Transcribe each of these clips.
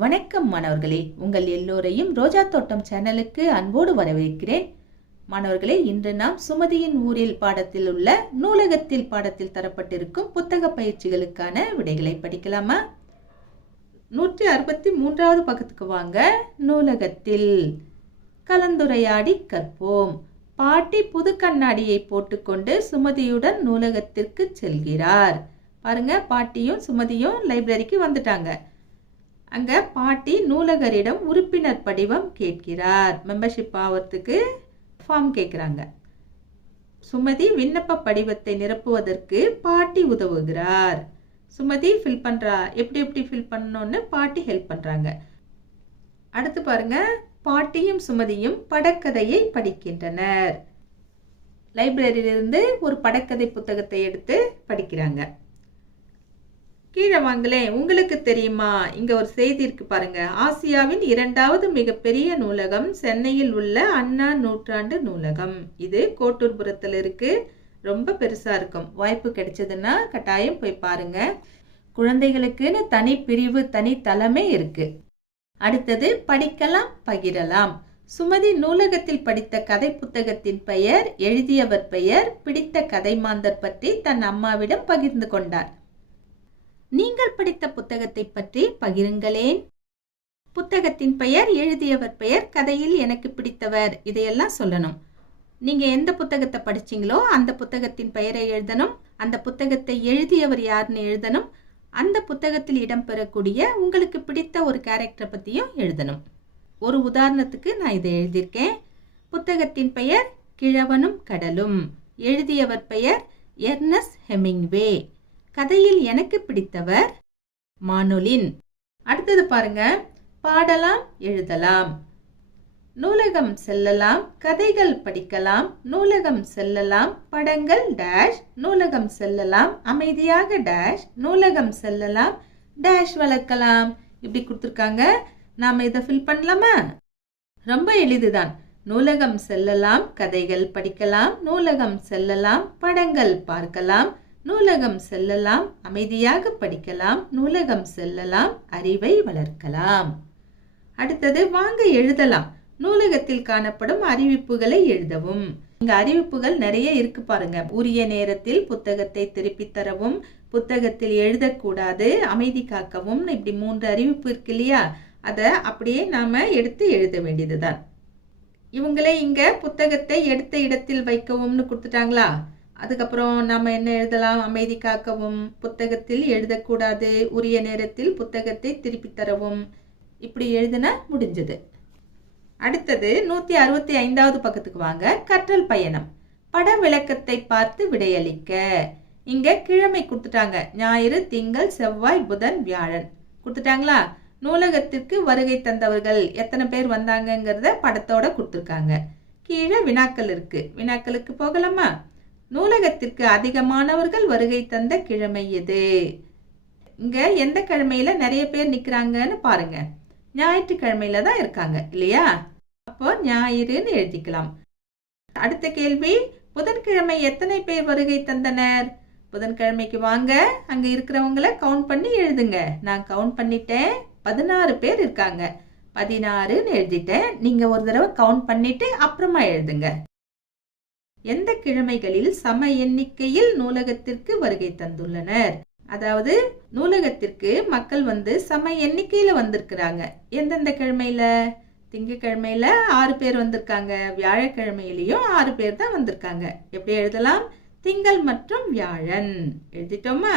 வணக்கம் மாணவர்களே, உங்கள் எல்லோரையும் ரோஜா தோட்டம் சேனலுக்கு அன்போடு வரவேற்கிறேன். மாணவர்களே, இன்று நாம் சுமதியின் ஊரில் பாடத்தில் உள்ள நூலகத்தில் பாடத்தில் தரப்பட்டிருக்கும் புத்தக பயிற்சிகளுக்கான விடைகளை படிக்கலாமா? 163வது பக்கத்துக்கு வாங்க. நூலகத்தில் கலந்துரையாடி கற்போம். பாட்டி புது கண்ணாடியை போட்டுக்கொண்டு சுமதியுடன் நூலகத்திற்கு செல்கிறார். பாருங்க, பாட்டியும் சுமதியும் லைப்ரரிக்கு வந்துட்டாங்க. அங்க பாட்டி நூலகரிடம் உறுப்பினர் படிவம் கேட்கிறார். மெம்பர்ஷிப் ஆகிறதுக்கு ஃபார்ம் கேட்குறாங்க. சுமதி விண்ணப்ப படிவத்தை நிரப்புவதற்கு பாட்டி உதவுகிறார். சுமதி ஃபில் பண்றா. எப்படி ஃபில் பண்ணணும்னு பாட்டி ஹெல்ப் பண்றாங்க. அடுத்து பாருங்க, பாட்டியும் சுமதியும் படக்கதையை படிக்கின்றனர். லைப்ரரியிலிருந்து ஒரு படக்கதை புத்தகத்தை எடுத்து படிக்கிறாங்க. கீழே வாங்களே. உங்களுக்கு தெரியுமா, இங்க ஒரு செய்தி இருக்கு பாருங்க. ஆசியாவின் 2வது மிகப்பெரிய நூலகம் சென்னையில் உள்ள அண்ணா நூற்றாண்டு நூலகம். இது கோட்டூர்புரத்தில் இருக்கு. ரொம்ப பெருசா இருக்கும். வாய்ப்பு கிடைச்சதுன்னா கட்டாயம் போய் பாருங்க. குழந்தைகளுக்குன்னு தனி பிரிவு, தனி தளமே இருக்கு. அடுத்தது படிக்கலாம் பகிரலாம். சுமதி நூலகத்தில் படித்த கதை புத்தகத்தின் பெயர், எழுதியவர் பெயர், பிடித்த கதை மாந்தர் பற்றி தன் அம்மாவிடம் பகிர்ந்து கொண்டார். நீங்கள் படித்த புத்தகத்தை பற்றி பகிருங்களேன். புத்தகத்தின் பெயர், எழுதியவர் பெயர், கதையில் எனக்கு பிடித்தவர், இதையெல்லாம் சொல்லணும். நீங்க எந்த புத்தகத்தை படிச்சீங்களோ அந்த புத்தகத்தின் பெயரை எழுதணும். அந்த புத்தகத்தை எழுதியவர் யாருன்னு எழுதணும். அந்த புத்தகத்தில் இடம்பெறக்கூடிய உங்களுக்கு பிடித்த ஒரு கேரக்டரை பத்தியும் எழுதணும். ஒரு உதாரணத்துக்கு நான் இதை எழுதியிருக்கேன். புத்தகத்தின் பெயர் கிழவனும் கடலும், எழுதியவர் பெயர் எர்னஸ்ட் ஹெமிங்வே, கதையில் எனக்கு பிடித்தவர் மானொலின். அடுத்தது பாருங்க, பாடலாம் எழுதலாம். நூலகம் செல்லலாம், கதைகள் படிக்கலாம், நூலகம் செல்லலாம், படங்கள் டேஷ், நூலகம் செல்லலாம், அமைதியாக டேஷ், நூலகம் செல்லலாம் டேஷ் வளர்க்கலாம். இப்படி கொடுத்துருக்காங்க. நாம இதை ஃபில் பண்ணலாமா? ரொம்ப எளிதுதான். நூலகம் செல்லலாம், கதைகள் படிக்கலாம், நூலகம் செல்லலாம், படங்கள் பார்க்கலாம், நூலகம் செல்லலாம், அமைதியாக படிக்கலாம், நூலகம் செல்லலாம், அறிவை வளர்க்கலாம். அடுத்தது வாங்க எழுதலாம். நூலகத்தில் காணப்படும் அறிவிப்புகளை எழுதவும். இங்க அறிவிப்புகள் நிறைய இருக்கு பாருங்க. உரிய நேரத்தில் புத்தகத்தை திருப்பி தரவும், புத்தகத்தில் எழுதக்கூடாது, அமைதி காக்கவும், இப்படி 3 அறிவிப்பு இருக்கு இல்லையா? அதை அப்படியே நாம எடுத்து எழுத வேண்டியதுதான். இவங்களே இங்க புத்தகத்தை எடுத்த இடத்தில் வைக்கவும்னு கொடுத்துட்டாங்களா? அதுக்கப்புறம் நாம என்ன எழுதலாம்? அமைதி காக்கவும், புத்தகத்தில் எழுதக்கூடாது, உரிய நேரத்தில் புத்தகத்தை திருப்பி தரவும், இப்படி எழுதினா முடிஞ்சது. அடுத்தது 165வது பக்கத்துக்கு வாங்க. கற்றல் பயணம். பட விளக்கத்தை பார்த்து விடையளிக்க. இங்க கிழமை கொடுத்துட்டாங்க. ஞாயிறு, திங்கள், செவ்வாய், புதன், வியாழன் கொடுத்துட்டாங்களா? நூலகத்திற்கு வருகை தந்தவர்கள் எத்தனை பேர் வந்தாங்கங்கிறத படத்தோட கொடுத்துருக்காங்க. கீழே வினாக்கள் இருக்கு. வினாக்களுக்கு போகலாமா? நூலகத்திற்கு அதிகமானவர்கள் வருகை தந்த கிழமை எது? இங்க எந்த கிழமையில நிறைய பேர் நிக்கிறாங்கன்னு பாருங்க. ஞாயிற்றுக்கிழமையில தான் இருக்காங்க இல்லையா? அப்போ ஞாயிறுன்னு எழுதிக்கலாம். அடுத்த கேள்வி, புதன்கிழமை எத்தனை பேர் வருகை தந்தனர்? புதன்கிழமைக்கு வாங்க, அங்க இருக்கிறவங்களை கவுண்ட் பண்ணி எழுதுங்க. நான் கவுண்ட் பண்ணிட்டேன். 16 பேர் இருக்காங்க. 16ன்னு எழுதிட்டேன். நீங்க ஒரு தடவை கவுண்ட் பண்ணிட்டு அப்புறமா எழுதுங்க. எந்த கிழமைகளில் சம எண்ணிக்கையில் நூலகத்திற்கு வருகை தந்துள்ளனர்? அதாவது நூலகத்திற்கு மக்கள் சம எண்ணிக்கையில வந்திருக்கிறாங்க. எந்தெந்த கிழமையில? திங்கட்கிழமையில 6 பேர் வந்திருக்காங்க. வியாழக்கிழமையிலையும் 6 பேர் தான் வந்திருக்காங்க. எப்படி எழுதலாம்? திங்கள் மற்றும் வியாழன். எழுதிட்டோமா?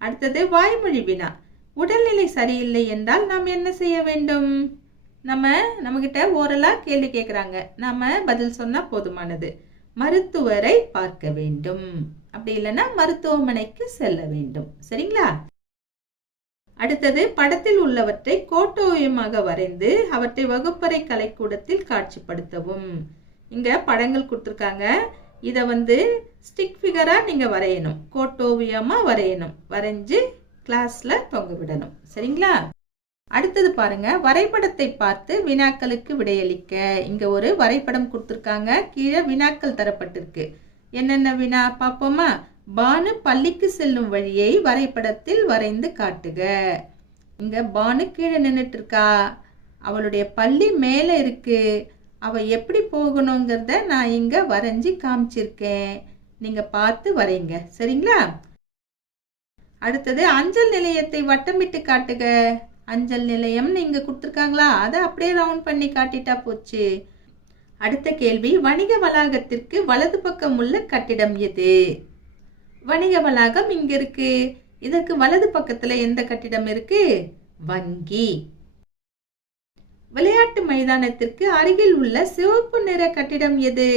அடுத்தது வாய்மொழி வினா. உடல்நிலை சரியில்லை என்றால் நாம் என்ன செய்ய வேண்டும்? நம்ம கிட்ட ஓரலா கேள்வி கேட்கிறாங்க. நாம பதில் சொன்னா போதுமானது. மருத்துவரை பார்க்க வேண்டும், அப்படி இல்லைன்னா மருத்துவமனைக்கு செல்ல வேண்டும். சரிங்களா? அடுத்தது படத்தில் உள்ளவற்றை கோட்டோவியமாக வரைந்து அவற்றை வகுப்பறை கலைக்கூடத்தில் காட்சிப்படுத்தவும். இங்க படங்கள் கொடுத்துருக்காங்க. இதை ஸ்டிக் ஃபிகரா நீங்க வரையணும். கோட்டோவியமா வரையணும். வரைஞ்சு கிளாஸ்ல தொங்க விடணும். சரிங்களா? அடுத்தது பாருங்க, வரைபடத்தை பார்த்து வினாக்களுக்கு விடையளிக்க. இங்க ஒரு வரைபடம் கொடுத்துருக்காங்க. கீழே வினாக்கள் தரப்பட்டிருக்கு. என்னென்ன வினா பார்ப்போமா? பானு பள்ளிக்கு செல்லும் வழியை வரைபடத்தில் வரைந்து காட்டுக. இங்க பானு கீழே நின்றுட்டு இருக்கா. அவளுடைய பள்ளி மேலே இருக்கு. அவ எப்படி போகணுங்கிறத நான் இங்க வரைஞ்சி காமிச்சிருக்கேன். நீங்க பார்த்து வரைங்க, சரிங்களா? அடுத்தது அஞ்சல் நிலையத்தை வட்டமிட்டு காட்டுக. அஞ்சல் நிலையம் இங்க கொடுத்துருக்காங்களா, அதை அப்படியே ரவுண்ட் பண்ணி காட்டிட்டா போச்சு. அடுத்த கேள்வி, வணிக வளாகத்திற்கு வலது பக்கம் உள்ள கட்டிடம் எது? வணிக வளாகம் இங்க இருக்கு. இதற்கு வலது பக்கத்துல எந்த கட்டிடம் இருக்கு? வங்கி. விளையாட்டு மைதானத்திற்கு அருகில் உள்ள சிவப்பு நிற கட்டிடம் எது?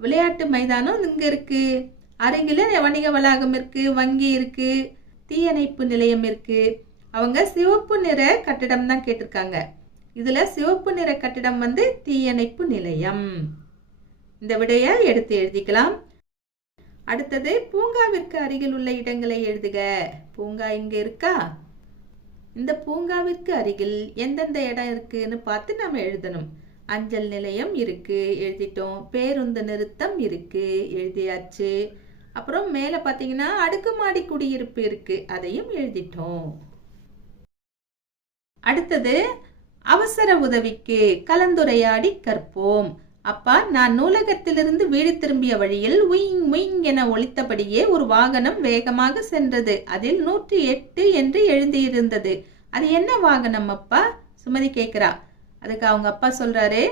விளையாட்டு மைதானம் இங்க இருக்கு. அருகில வணிக வளாகம் இருக்கு, வங்கி இருக்கு, தீயணைப்பு நிலையம் இருக்கு. அவங்க சிவப்பு நிற கட்டிடம் தான் கேட்டிருக்காங்க. இதுல சிவப்பு நிற கட்டிடம் தீயணைப்பு நிலையம். இந்த விடைய எடுத்து எழுதிக்கலாம். அடுத்தது, பூங்காவிற்கு அருகில் உள்ள இடங்களை எழுதுக. பூங்கா இங்க இருக்கா? இந்த பூங்காவிற்கு அருகில் எந்தெந்த இடம் இருக்குன்னு பார்த்து நம்ம எழுதணும். அஞ்சல் நிலையம் இருக்கு, எழுதிட்டோம். பேருந்து நிறுத்தம் இருக்கு, எழுதியாச்சு. அப்புறம் மேல பாத்தீங்கன்னா அடுக்குமாடி குடியிருப்பு இருக்கு, அதையும் எழுதிட்டோம். அடுத்தது, அவசர உதவிக்கு கலந்துரையாடி கற்போம். அப்பா, நான் நூலகத்திலிருந்து வீடு திரும்பிய வழியில் உயிங் உயிங் என ஒலித்தபடியே ஒரு வாகனம் வேகமாக சென்றது. அதில் 108 என்று எழுதியிருந்தது. அது என்ன வாகனம் அப்பா? சுமதி கேட்கிறா. அதுக்கு அவங்க அப்பா சொல்றாரு,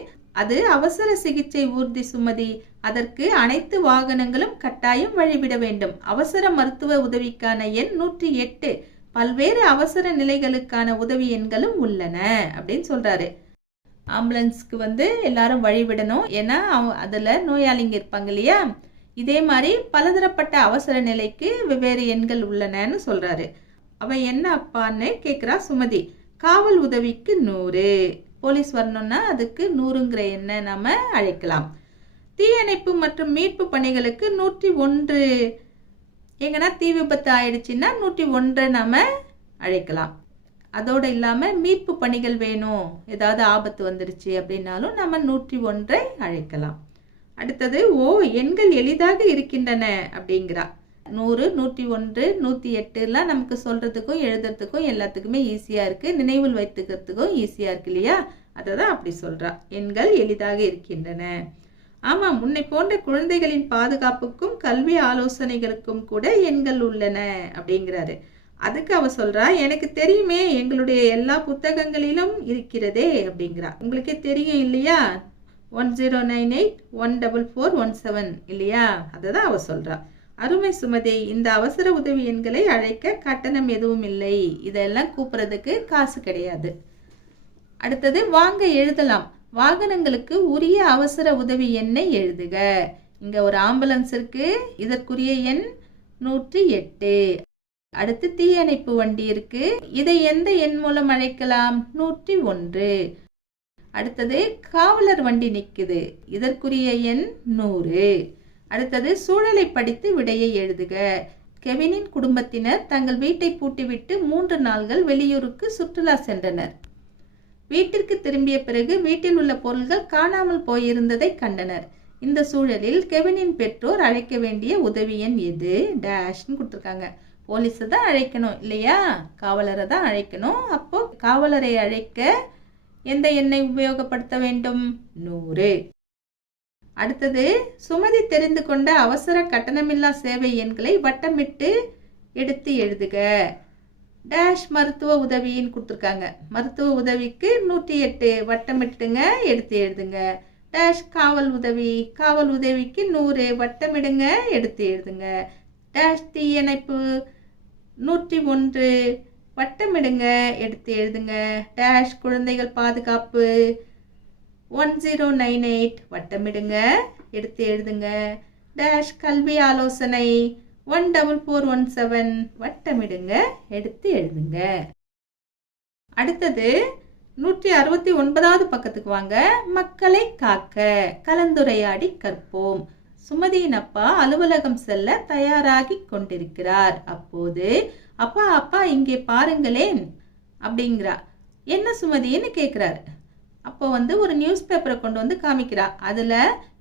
அது அவசர சிகிச்சை ஊர்தி சுமதி. அதற்கு அனைத்து வாகனங்களும் கட்டாயம் வழிவிட வேண்டும். அவசர மருத்துவ உதவிக்கான எண் 108. பல்வேறு அவசர நிலைகளுக்கான உதவி எண்களும் உள்ளன அப்படின்னு சொல்றாரு. ஆம்புலன்ஸ்க்கு எல்லாரும் வழிவிடணும், ஏன்னா அதுல நோயாளிங்க இருப்பாங்க இல்லையா. இதே மாதிரி பலதரப்பட்ட அவசர நிலைக்கு வெவ்வேறு எண்கள் உள்ளனன்னு சொல்றாரு. அவன் என்ன அப்பான்னு கேக்குறா சுமதி. காவல் உதவிக்கு 100. போலீஸ் வரணும்னா அதுக்கு 100ங்கிற எண்ணை நாம அழைக்கலாம். தீயணைப்பு மற்றும் மீட்பு பணிகளுக்கு 101. எங்கன்னா தீ விபத்து ஆயிடுச்சுன்னா 101 நாம அழைக்கலாம். அதோட இல்லாம மீட்பு பணிகள் வேணும், ஏதாவது ஆபத்து வந்துருச்சு அப்படின்னாலும் நம்ம 101 அழைக்கலாம். அடுத்தது, எண்கள் எளிதாக இருக்கின்றன அப்படிங்கிறா. 100, 101, 108 எல்லாம் நமக்கு சொல்றதுக்கும் எழுதுறதுக்கும் எல்லாத்துக்குமே ஈஸியா இருக்கு, நினைவில் வைத்துக்கிறதுக்கும் ஈஸியா இருக்கு இல்லையா. அததான் அப்படி சொல்றா, எண்கள் எளிதாக இருக்கின்றன. ஆமா, முன்னை போன்ற குழந்தைகளின் பாதுகாப்புக்கும் கல்வி ஆலோசனைகளுக்கும் கூட எண்கள் உள்ளன அப்படிங்கிறாரு. அதுக்கு அவ சொல்றா, எனக்கு தெரியுமே, எங்களுடைய எல்லா புத்தகங்களிலும் இருக்கிறதே அப்படிங்கிறா. உங்களுக்கே தெரியும் இல்லையா, 1098 14417 இல்லையா, அததான் அவ சொல்றா. அருமை சுமதி, இந்த அவசர உதவி எண்களை அழைக்க கட்டணம் எதுவும் இல்லை. இதெல்லாம் கூப்பிடுறதுக்கு காசு கிடையாது. அடுத்தது, வாங்க எழுதலாம். வாகனங்களுக்கு உரிய அவசர உதவி எண்ணை எழுதுக. இங்க ஒரு ஆம்புலன்ஸ் இருக்கு, இதற்குரிய எண் 108. அடுத்து தீயணைப்பு வண்டி இருக்கு, இதை எந்த எண் மூலம் அழைக்கலாம்? 101. அடுத்தது காவலர் வண்டி நிக்குது, இதற்குரிய எண் 100. அடுத்தது சூழலை படித்து விடையை எழுதுக. கெவினின் குடும்பத்தினர் தங்கள் வீட்டை பூட்டிவிட்டு 3 நாள்கள் வெளியூருக்கு சுற்றுலா சென்றனர். வீட்டிற்கு திரும்பிய பிறகு வீட்டில் உள்ள பொருள்கள் காணாமல் போயிருந்ததை கண்டனர். இந்த சூழலில் கெவினின் பெற்றோர் அழைக்க வேண்டிய உதவி எண் எது? டேஷ்னு கொடுத்துருக்காங்க. போலீஸை தான் அழைக்கணும் இல்லையா, காவலரை தான் அழைக்கணும். அப்போ காவலரை அழைக்க எந்த எண்ணை உபயோகப்படுத்த வேண்டும்? 100. அடுத்தது, சுமதி தெரிந்து கொண்ட அவசர கட்டணமில்லா சேவை எண்களை வட்டமிட்டு எடுத்து எழுதுக. டேஷ் மருத்துவ உதவின்னு கொடுத்துருக்காங்க. மருத்துவ உதவிக்கு 108 வட்டமிட்டுங்க, எடுத்து எழுதுங்க. டேஷ் காவல் உதவி, காவல் உதவிக்கு 100 வட்டமிடுங்க, எடுத்து எழுதுங்க. டேஷ் தீயணைப்பு 101 வட்டமிடுங்க, எடுத்து எழுதுங்க. டேஷ் குழந்தைகள் பாதுகாப்பு 1098 வட்டமிடுங்க, எடுத்து எழுதுங்க. டேஷ் கல்வி ஆலோசனை 14417 வட்டமிடுங்க, எடுத்து எழுதுங்க. அடுத்தது 169வது பக்கத்துக்கு வாங்க. மக்களை காக்க கலந்துரையாடி கற்போம். சுமதியின் அப்பா அலுவலகம் செல்ல தயாராகி கொண்டிருக்கிறார். அப்போது அப்பா அப்பா இங்கே பாருங்களேன் அப்படிங்கிறா. என்ன சுமதின்னு கேட்கிறாரு. அப்போ ஒரு நியூஸ் பேப்பரை கொண்டு காமிக்கிறா. அதுல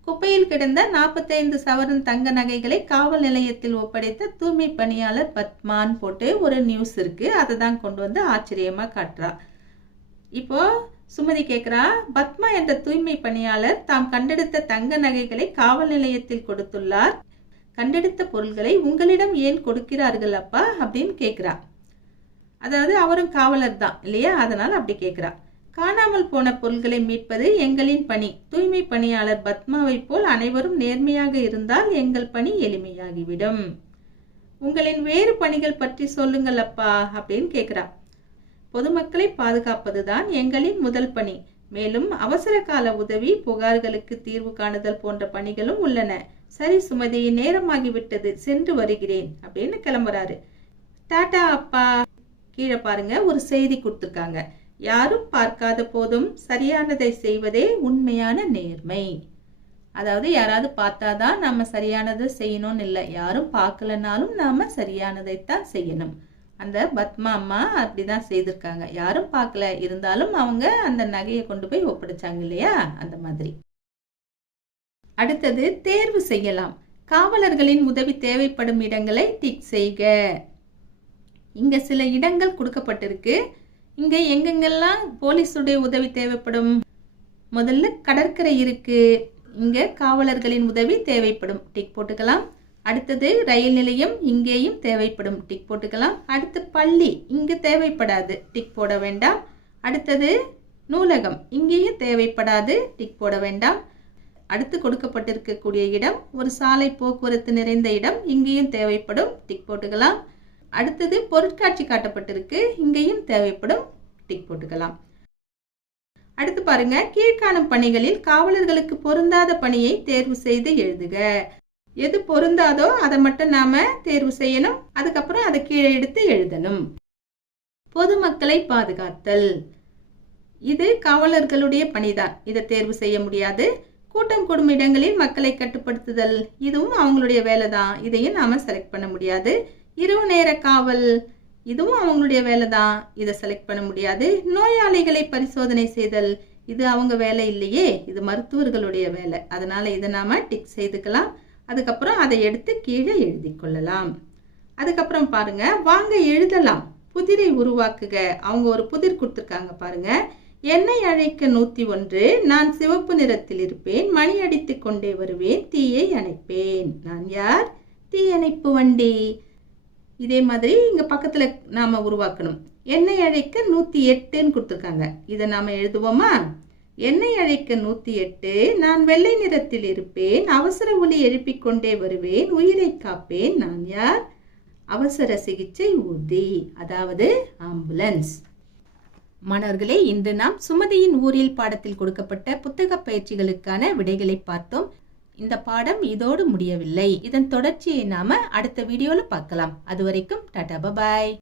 குப்பையில் கிடந்த 45 சவரன் தங்க நகைகளை காவல் நிலையத்தில் ஒப்படைத்த தூய்மை பணியாளர் பத்மான் போட்டு ஒரு நியூஸ் இருக்கு. அதை தான் கொண்டு வந்து ஆச்சரியமா காட்டுறா. இப்போ சுமதி கேட்கிறா, பத்மா என்ற தூய்மை பணியாளர் தாம் கண்டெடுத்த தங்க நகைகளை காவல் நிலையத்தில் கொடுத்துள்ளார். கண்டெடுத்த பொருள்களை உங்களிடம் ஏன் கொடுக்கிறார்கள் அப்பா அப்படின்னு கேட்கிறா. அதாவது அவரும் காவலர் தான் இல்லையா, அதனால அப்படி கேட்கிறா. காணாமல் போன பொருள்களை மீட்பது எங்களின் பணி. தூய்மை பணியாளர் பத்மாவை போல் அனைவரும் நேர்மையாக இருந்தால் எங்கள் பணி எளிமையாகிவிடும். உங்களின் வேறு பணிகள் பற்றி சொல்லுங்கள் அப்பா அப்படின்னு கேட்கிறா. பொதுமக்களை பாதுகாப்பதுதான் எங்களின் முதல் பணி. மேலும் அவசர கால உதவி, புகார்களுக்கு தீர்வு காணுதல் போன்ற பணிகளும் உள்ளன. சரி சுமதி, நேரமாகிவிட்டது, சென்று வருகிறேன் அப்படின்னு கிளம்புறாரு. டாடா அப்பா. கீழே பாருங்க, ஒரு செய்தி கொடுத்துருக்காங்க. யாரும் பார்க்காத போதும் சரியானதை செய்வதே உண்மையான நேர்மை. அதாவது யாராவது பார்த்தாதான் நாம சரியானதை செய்யணும்னு இல்லை, யாரும் பார்க்கலனாலும் நாம சரியானதைத்தான் செய்யணும். அந்த பத்மா அம்மா அப்படிதான் செய்திருக்காங்க. யாரும் பார்க்கல, இருந்தாலும் அவங்க அந்த நகையை கொண்டு போய் ஒப்படைச்சாங்க இல்லையா, அந்த மாதிரி. அடுத்தது தேர்வு செய்யலாம். காவலர்களின் உதவி தேவைப்படும் இடங்களை டிக் செய்க. இங்க சில இடங்கள் கொடுக்கப்பட்டிருக்கு. இங்க எங்கெங்கெல்லாம் போலீஸுடைய உதவி தேவைப்படும்? முதல்ல கடற்கரை இருக்கு, இங்க காவலர்களின் உதவி தேவைப்படும், டிக் போட்டுக்கலாம். அடுத்தது ரயில் நிலையம், இங்கேயும் தேவைப்படும், டிக் போட்டுக்கலாம். அடுத்து பள்ளி, இங்க தேவைப்படாது, டிக் போட வேண்டாம். அடுத்தது நூலகம், இங்கேயும் தேவைப்படாது, டிக் போட வேண்டாம். அடுத்து கொடுக்கப்பட்டிருக்கக்கூடிய இடம் ஒரு சாலை போக்குவரத்து நிறைந்த இடம், இங்கேயும் தேவைப்படும், டிக் போட்டுக்கலாம். அடுத்தது பொருட்காட்சி காட்டப்பட்டிருக்கு, இங்கேயும் தேவைப்படும், டிக் போட்டுக்கலாம். அடுத்து பாருங்க, கீழ்காணும் பணிகளில் காவலர்களுக்கு பொருந்தாத பணியை தேர்வு செய்து எழுதுக. எது பொருந்தாதோ அதை மட்டும் நாம தேர்வு செய்யணும், அதுக்கப்புறம் அதை கீழே எடுத்து எழுதணும். பொதுமக்களை பாதுகாத்தல், இது காவலர்களுடைய பணிதான், இதை தேர்வு செய்ய முடியாது. கூட்டம் கூடும் இடங்களில் மக்களை கட்டுப்படுத்துதல், இதுவும் அவங்களுடைய வேலை தான், இதையும் நாம செலக்ட் பண்ண முடியாது. இரவு நேர காவல், இதுவும் அவங்களுடைய வேலை தான், இதை செலக்ட் பண்ண முடியாது. நோயாளிகளை பரிசோதனை செய்தல், இது அவங்க வேலை இல்லையே, இது மருத்துவர்களுடைய வேலை, அதனால இதை நாம டிக் செய்துக்கலாம். அதுக்கப்புறம் அதை எடுத்து கீழே எழுதி கொள்ளலாம். அதுக்கப்புறம் பாருங்க, வாங்க எழுதலாம். புதிரை உருவாக்குக. அவங்க ஒரு புதிர் கொடுத்துருக்காங்க பாருங்க. என்னை அழைக்க 101, நான் சிவப்பு நிறத்தில் இருப்பேன், மணி அடித்து கொண்டே வருவேன், தீயை அணைப்பேன். நான் யார்? தீயணைப்பு வண்டி. இதே மாதிரி இங்க பக்கத்துல நாம உருவாக்கணும். என்னை அழைக்க 108ன்னு கொடுத்துருக்காங்க, இதை நாம எழுதுவோமா? என்னை அழைக்க 108, நான் வெள்ளை நிறத்தில் இருப்பேன், அவசர ஒலி எழுப்பிக் கொண்டே வருவேன், உயிரை காப்பேன். நான் யார்? அவசர சிகிச்சை ஊர்தி, அதாவது ஆம்புலன்ஸ். மாணவர்களே, இன்று நாம் சுமதியின் ஊரில் பாடத்தில் கொடுக்கப்பட்ட புத்தக பயிற்சிகளுக்கான விடைகளை பார்த்தோம். இந்த பாடம் இதோடு முடியவில்லை. இதன் தொடர்ச்சியை நாம அடுத்த வீடியோல பார்க்கலாம். அது வரைக்கும் டாடா, பாய்.